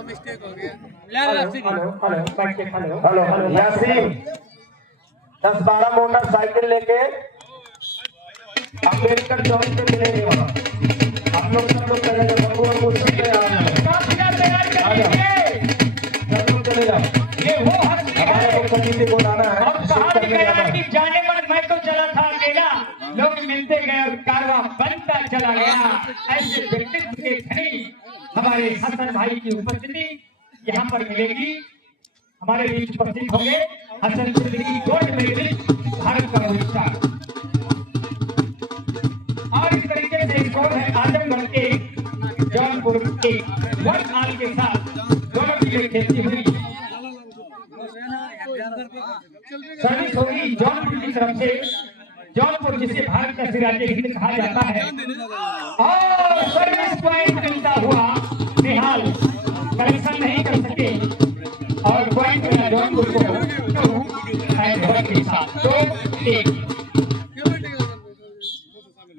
Mistake हो गया। Hello Yasin 10-12 motorcycle लेके अम्बेडकर चौक पे मिलेंगे वहाँ। आप लोग सब लोग चले जाओ, बबू और मुझसे चले जाओ। चले जाओ, ये वो हस्ती हमारे है को समिति को लाना है, और कहा गया कि जाने मन मैं तो चला था अकेला, लोग मिलते गए और कारवां बनता चला गया। ऐसे व्यक्तित्व के धनी हमारे हसन भाई की उपस्थिति यहाँ पर मिलेगी। हमारे बीच उपस्थित होंगे हसन सिद्दीकी गोल्ड मेडलिस्ट भारत का भविष्य। और इस तरीके से स्कोर है आजमगढ़ के जौनपुर के 1 आल के साथ दोनों टीमें खेलती हुई। सर्विस होगी जौनपुर की तरफ से। जौनपुर जिसे भारत का सिराजे हिंद कहा जाता है और सर्विस पॉइंट मिलता हुआ निहाल कलेक्शन नहीं कर सके और पॉइंट मिला जौनपुर को 2 के साथ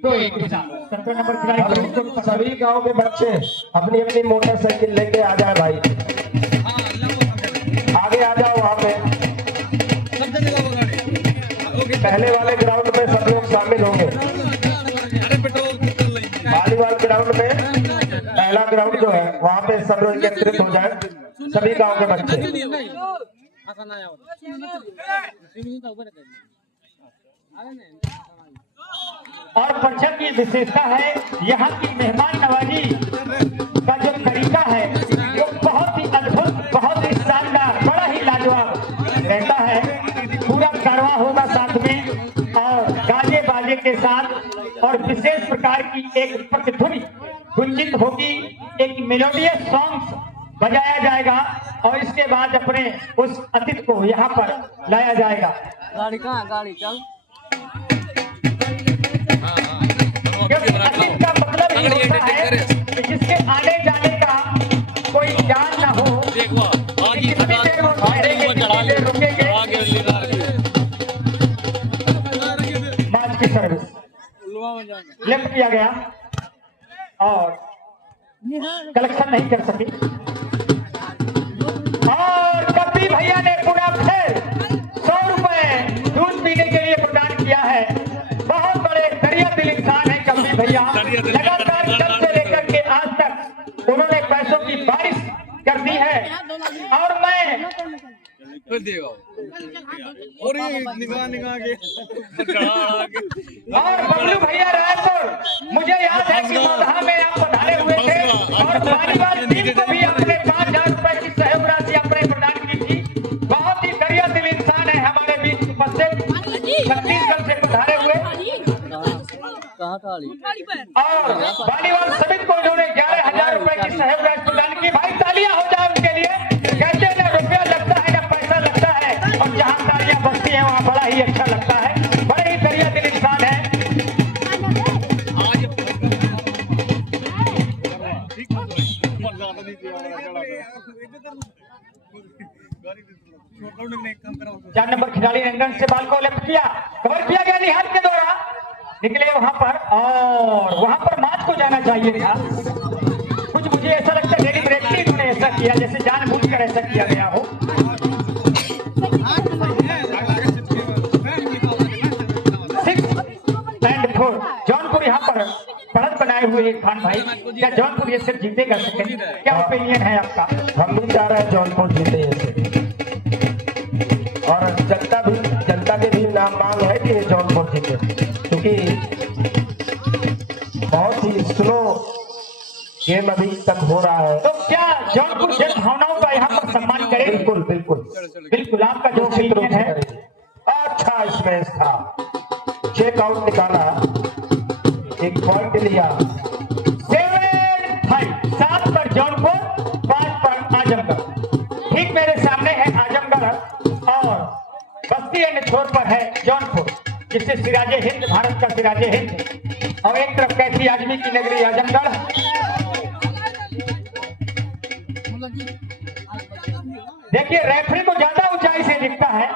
2-1 के साथ। 17 नंबर खिलाड़ी सभी गांव के बच्चे अपनी अपनी मोटरसाइकिल लेके आ जाए भाई, आगे आ जाओ। वहाँ पे पहले वाले ग्राउंड में सब लोग शामिल होंगे। वॉलीबॉल ग्राउंड में पहला ग्राउंड जो है वहाँ पे सब लोग एकत्रित हो जाए, सभी गांव के बच्चे। और पक्षक की विशेषता है यहाँ की मेहमान नवाजी का जो तरीका है वो बहुत ही अद्भुत, बहुत ही शानदार, बड़ा ही लाजवाब रहता है। पूरा कारवां होगा साथ में और गाजे बाजे के साथ और विशेष प्रकार की एक प्रतिध्वनि गुंजित होगी, एक मेलोडियस सॉन्ग्स बजाया जाएगा और इसके बाद अपने उस अतिथि को यहाँ पर लाया जाएगा। गाड़ी कहाँ, गाड़ी चल। अतिथि का मतलब ये होता है कि जिसके आने जाने का कोई ज्ञान ना हो, कितनी देर वो ठहरेंगे, कितनी देर रुकेंगे। मैच की सर्विस लेफ्ट किया गया और कलेक्शन नहीं कर सके और कभी भैया ने पूरा फिर 100 रुपए दूध पीने के लिए प्रदान किया है। बहुत बड़े दरिया दिल इंसान है कभी भैया, लगातार जब से लेकर के आज तक उन्होंने पैसों की बारिश कर दी है और मैं और निगाह के और बबलू भैया रायपुर, मुझे याद है कि मोधा में आप पधारे हुए थे और वालीबॉल टीम को भी अपने 5000 रुपए की सहयोग राशि आपने प्रदान की थी। बहुत ही दरिया दिल इंसान है हमारे बीच उपस्थित, छत्तीसगढ़ से पधारे हुए और वालीबॉल समिति को उन्होंने 11,000 रुपए की सहयोग राशि प्रदान की। भाई तालियां हो जाए उनके लिए। कहते हैं ना रुपया लगता है ना पैसा लगता है और जहाँ तालियां बजती हैं वहाँ बड़ा ही अच्छा लगता है। बड़े ही दरिया दिल इंसान है। चार नंबर खिलाड़ी ने रन से बॉल को लेफ्ट किया, कवर किया गया निहाल के द्वारा, निकले वहां पर और वहां पर मैच को जाना चाहिए था। कुछ मुझे ऐसा लगता है डेलिबरेटली इन्होंने ऐसा किया, जैसे जानबूझकर ऐसा किया गया हो। 6-4 जौनपुर यहाँ पर बढ़त बनाए हुए हैं खान भाई। क्या जौनपुर ये सिर्फ जीतेगा सेकंड? क्या ओपिनियन है आपका? हम भी चाह रहे हैं जौनपुर जीते और जनता के भी नाम मांग है कि ये जौनपुर जीते, क्योंकि बहुत ही स्लो गेम अभी तक हो रहा है। तो क्या जौनपुर जन भावनाओं का यहाँ पर सम्मान करे? बिल्कुल बिल्कुल बिल्कुल, आपका जो ओपिनियन है। अच्छा स्मैश था, चेक आउट निकाला, एक पॉइंट लिया। 7 पर जौनपुर, 5 पर आजमगढ़। ठीक मेरे सामने है आजमगढ़ और बस्ती एंड छोर पर है जौनपुर, जिससे सिराजे हिंद, भारत का सिराजे हिंद। और एक तरफ कैसी आदमी की नगरी आजमगढ़। देखिए रेफरी को ज्यादा ऊंचाई से दिखता है।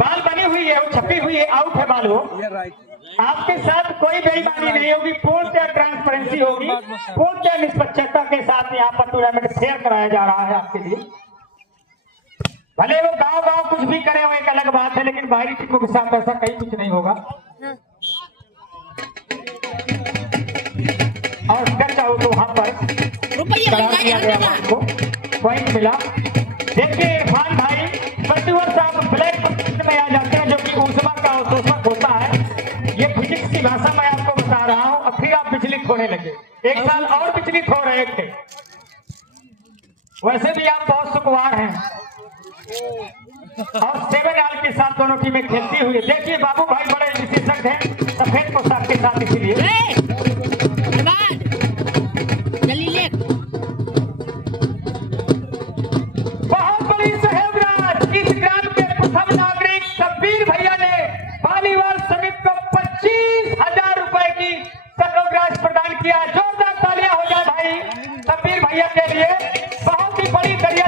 बाल बनी हुई है, वो छपी हुई है, आउट है बाल वो। आपके साथ कोई बेईमानी नहीं होगी, पूर्णतः ट्रांसपेरेंसी होगी, पूर्णतः निष्पक्षता के साथ यहाँ पर टूर्नामेंट फेयर कराया जा रहा है आपके लिए। भले वो गांव कुछ भी करे वो एक अलग बात है, लेकिन बाहरी टीमों के साथ ऐसा कहीं कुछ नहीं होगा। और टच आउट वहां पर करा दिया गया आपको, पॉइंट मिला। देखिए इरफान भाई प्रतिवर्ष आप ब्लैक में आ जाते हैं, जो कि ऊष्मा का अवशोषक होता है। ये फिजिक्स की भाषा मैं आपको बता रहा हूँ। और फिर आप विचलित होने लगे, एक साल और विचलित हो रहे थे। वैसे भी आप बहुत सुकुमार हैं। और 7 आल के साथ दोनों टीमें खेलती हुई। देखिए बाबू भाई बड़े विशेषज्ञ हैं सफेद पोशाक के साथ, इसीलिए बहुत बड़ी सहयोग इस ग्राम के प्रथम नागरिक सब्बीर भैया ने वालीबॉल समिति को 25,000 रुपए की सर्वग्रास प्रदान किया। जोरदार तालियां हो जाए भाई सब्बीर भैया के लिए। बहुत ही बड़ी दरिया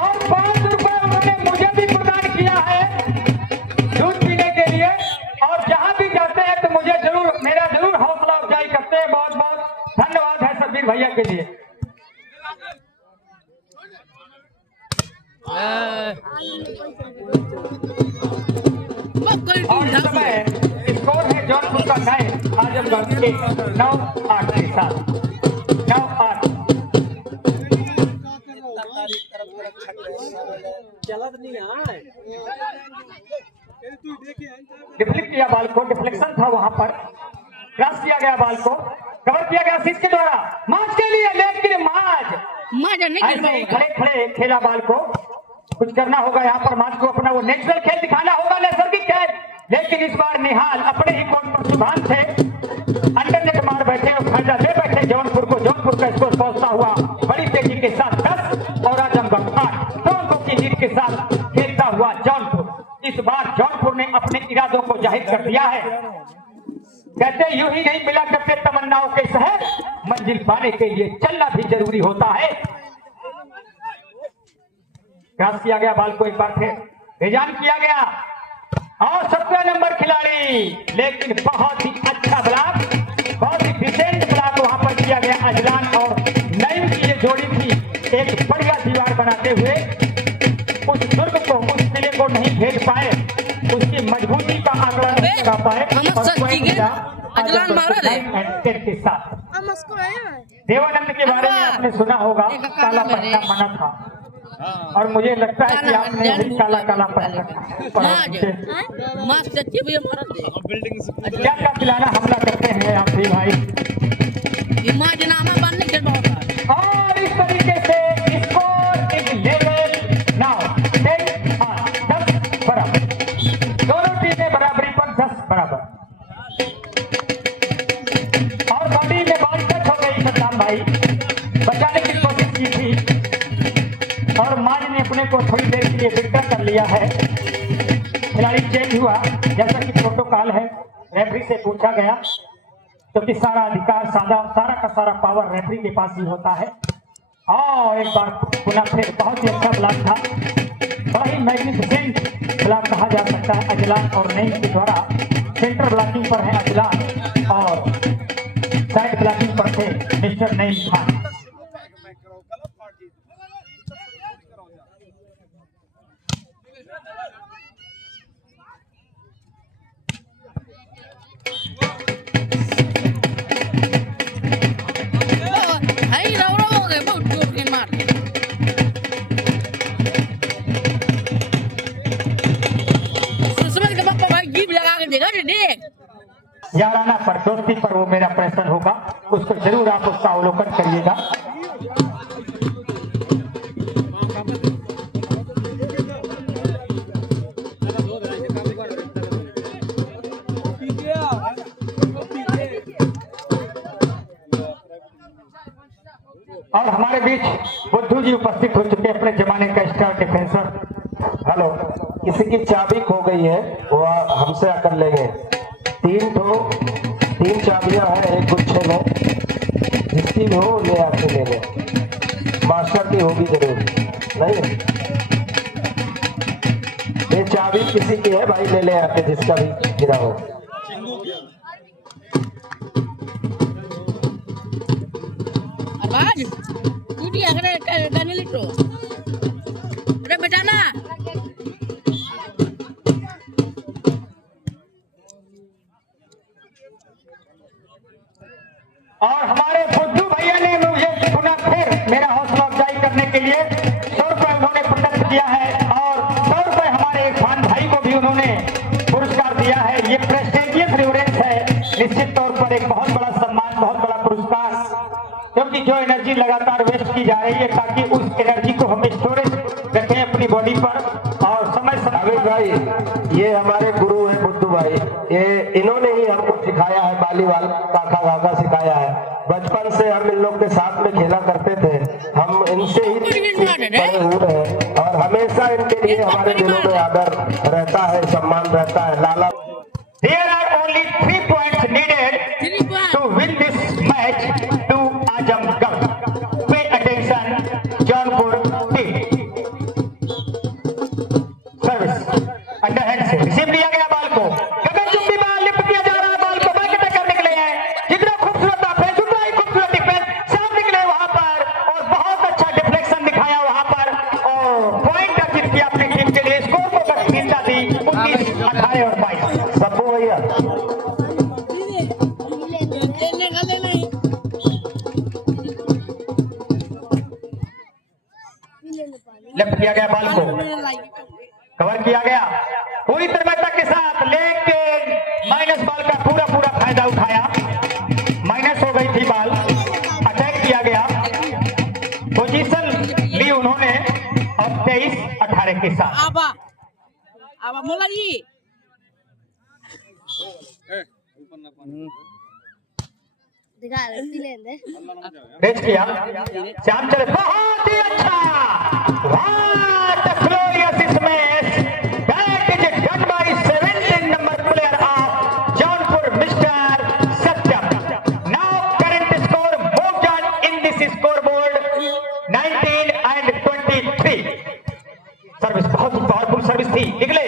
और 5 रुपए उन्होंने मुझे भी प्रदान किया है दूध पीने के लिए। और जहां भी जाते हैं तो मुझे मेरा जरूर हौसला अफजाई करते हैं। बहुत बहुत धन्यवाद है सब्बीर भैया के लिए। और इस समय स्कोर है जौनपुर का 9, आजमगढ़ के 9-8 के साथ 9-8। डिफ्लेक्ट किया बाल को, डिफ्लेक्शन था वहां पर, क्रॉस किया गया बाल को, कवर किया गया सिक्स के द्वारा माज के लिए, लेकिन माज ऐसे खड़े खड़े खेला बाल को। कुछ करना होगा यहाँ पर माज को, अपना वो नेचुरल खेल दिखाना होगा, नैसर्गिक खेल। लेकिन इस बार निहाल अपने ही कोर्ट पर सुभान थे, अंडरनेट मार बैठे और फायदा ले बैठे जौनपुर को। जौनपुर का स्कोर पहुंचता हुआ बड़ी तेजी के साथ 10 और आजमगढ़ 8 दोनों की लीड के साथ खेलता हुआ जौनपुर। इस बार जौनपुर ने अपने इरादों को जाहिर कर दिया है। कहते यूं ही नहीं मिला करते तमन्नाओं के शहर, मंजिल पाने के लिए चलना भी जरूरी होता है। क्रॉस किया गया बाल को, एक बार फिर बेजान किया गया और 17 नंबर खिलाड़ी, लेकिन बहुत ही अच्छा ब्लॉक, बहुत ही डिसेंट ब्लॉक वहां पर किया गया। अजलान और नईम की ये जोड़ी थी, एक बढ़िया दीवार बनाते हुए उस दुर्ग को, उस किले को नहीं भेज पाए, उसकी मजबूती का आंकड़ा नहीं लगा पाए। के साथ देवानंद के बारे में आपने सुना होगा, काला पहनना मना था और मुझे लगता है कि आपने भी काला काला पहन रखा है। क्या क्या पिलाना हमला करते हैं आप भी भाई। और इस तरीके से स्कोर इज लेवल नाउ 10 बराबर, दोनों टीमें बराबरी पर 10 बराबर। और बॉडी में बॉल टच हो गई सद्दाम भाई, बचाने की कोशिश की थी और माज ने अपने को थोड़ी देर के लिए विड्रॉ कर लिया है। खिलाड़ी चेंज हुआ, जैसा कि प्रोटोकॉल है, रेफरी से पूछा गया, क्योंकि सारा अधिकार सारा का सारा पावर रेफरी के पास ही होता है। और एक बार पुनः फिर बहुत ही अच्छा ब्लॉक था, बड़ा ही मैग्निफिसेंट ब्लॉक कहा जा सकता है। अजलान और नईम के द्वारा सेंटर ब्लॉकिंग पर है अजलान और साइड ब्लॉकिंग पर थे मिस्टर नईम खान। याराना पर, दोस्ती पर वो मेरा प्रश्न होगा, उसको जरूर आप उसका अवलोकन करिएगा। और हमारे बीच बुद्धू जी उपस्थित हो चुके, अपने जमाने का स्टार डिफेंसर। हेलो, किसी की चाबी खो गई है, वो हमसे आकर ले गए। 3 चाबियां हैं एक गुच्छे में, जिसकी भी हो ले आके ले गए। मास्टर की होगी जरूर, नहीं? ये चाबी किसी की है भाई, ले ले आके जिसका भी गिरा हो। Abang, tu dia kena Daniel itu. Udah berjana. और हमारे बुद्धू भैया ने मुझे पुनः फिर मेरा हौसला अफजाई करने के लिए 100 रुपए उन्होंने प्रदत्त किया है और 100 रुपए हमारे इरफान भाई को भी उन्होंने पुरस्कार दिया है। ये प्रेस्टिजियस रिवरेंस है, निश्चित तौर पर एक बहुत बड़ा सम्मान, बहुत बड़ा पुरस्कार, क्योंकि जो एनर्जी लगातार वेस्ट की जा रही है, ताकि उस एनर्जी को हम स्टोरेज रखें अपनी बॉडी पर और समय समय। भाई ये हमारे गुरु है बुद्धू भाई, ये इन्होंने ही हमको सिखाया है, बालीवाल काका गागा सिखाया है। बचपन से हम इन लोग के साथ में खेला करते थे, हम इनसे ही बड़े हुए हैं और हमेशा इनके लिए हमारे दिलों में आदर रहता है, सम्मान रहता है। लाला There are only 3 points needed to win this match to Azamgarh. Pay attention, Jaunpur team. Service. Underhand से रिसीव किया गया बॉल को, गगनचुंबी बॉल लिफ्ट किया जा रहा है, बॉल को बैक अटैक करने के लिए है। जितना खूबसूरत ऑफेंस, उतना ही खूबसूरत डिफेंस, साफ निकले वहां पर और बहुत अच्छा डिफ्लेक्शन दिखाया वहां पर और पॉइंट अर्जित किया अपनी टीम के लिए। स्कोर को खींचा थी 19, 18 और 22। सबू भैया लेफ्ट किया गया बॉल को, कवर किया गया पूरी तन्मयता के साथ, लेकिन माइनस बॉल का पूरा फायदा उठाया, माइनस हो गई थी बॉल। अटैक किया गया, पोजीशन ली उन्होंने और 23-18 के साथ। Abang mau lagi. रेच किया, श्याम चले, बहुत ही अच्छा, what a glorious smash, that is done by 17 number player of Jaunpur, Mr. Satyam. Now current score moved on in this scoreboard 19 and 23. Service बहुत ही पावरफुल सर्विस थी, निकले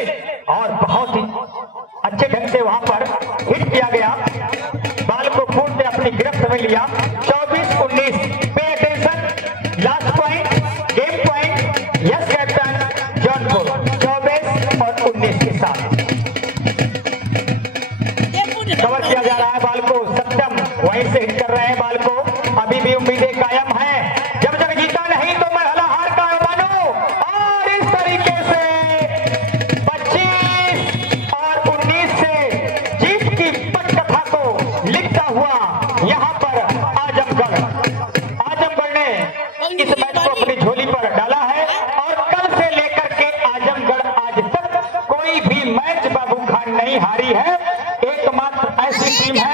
और बहुत ही अच्छे ढंग से वहां पर हिट किया गया, बॉल को फूट ने अपनी गिरफ्त में लिया। 24-19। Pay attention, last point, game point, yes captain Jaunpur 24 और 19 के साथ। कवर किया जा रहा है बॉल को, सत्यम वहीं से हिट कर रहे हैं बॉल को, अभी भी उम्मीदें कायम है, जब तक जीता नहीं तो मैं हलाहार का बनूं। और इस तरीके से 25 और 19 से जीत की पटकथा को लिखता हुआ यहाँ पर आजमगढ़ ने इस मैच को अपनी झोली पर डाला है और कल से लेकर के आजमगढ़ आज तक कोई भी मैच बाबू खान नहीं हारी है। एकमात्र ऐसी टीम है